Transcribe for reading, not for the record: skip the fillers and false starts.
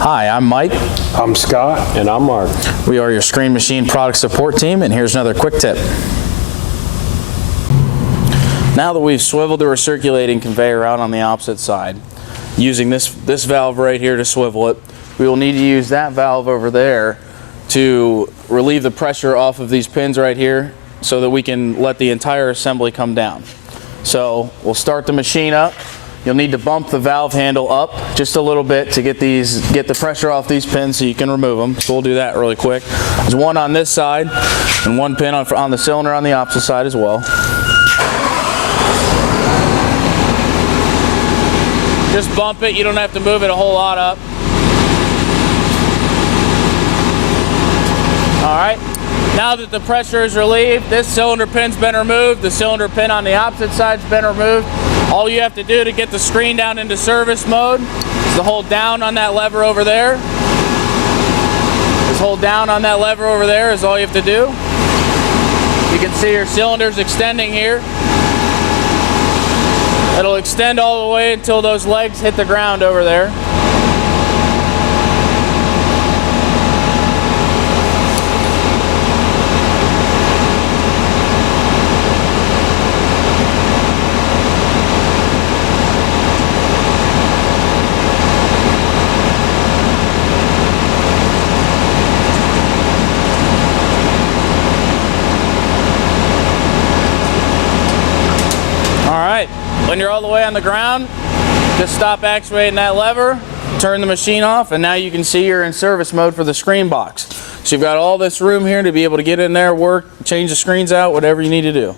Hi, I'm Mike. I'm Scott. And I'm Mark. We are your Screen Machine product support team, and here's another quick tip. Now that we've swiveled the recirculating conveyor out on the opposite side, using this valve right here to swivel it, we will need to use that valve over there to relieve the pressure off of these pins right here so that we can let the entire assembly come down. So we'll start the machine up. You'll need to bump the valve handle up just a little bit to get the pressure off these pins so you can remove them. So we'll do that really quick. There's one on this side and one pin on the cylinder on the opposite side as well. Just bump it, you don't have to move it a whole lot up. All right, now that the pressure is relieved, this cylinder pin's been removed, the cylinder pin on the opposite side's been removed. All you have to do to get the screen down into service mode is to hold down on that lever over there. Just hold down on that lever over there is all you have to do. You can see your cylinder's extending here. It'll extend all the way until those legs hit the ground over there. When you're all the way on the ground, just stop actuating that lever, turn the machine off, and now you can see you're in service mode for the screen box. So you've got all this room here to be able to get in there, work, change the screens out, whatever you need to do.